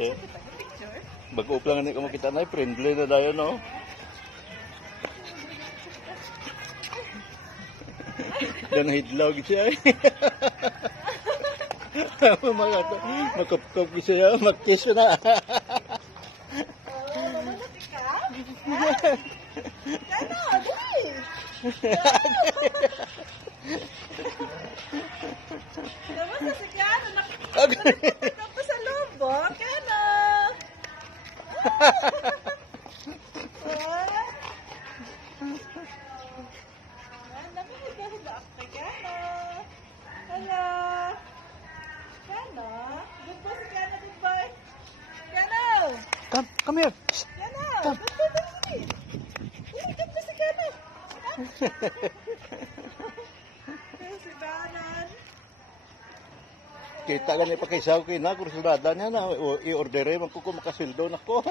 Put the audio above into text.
Okay. Bago lang ni ko makita na, friendly na dayon, no? Dan hidlog siya. Makapkap siya, magkiss na. Tapos sa lobo, kano? Hello. Kano? Goodbye si Kano, goodbye. Kano. Come here. Kano. Goodbye, goodbye. Goodbye si Kano. Si Banan. Kita lang ipakaisaw ko na, kursulada niya na, i-order man ko makasildo na ko.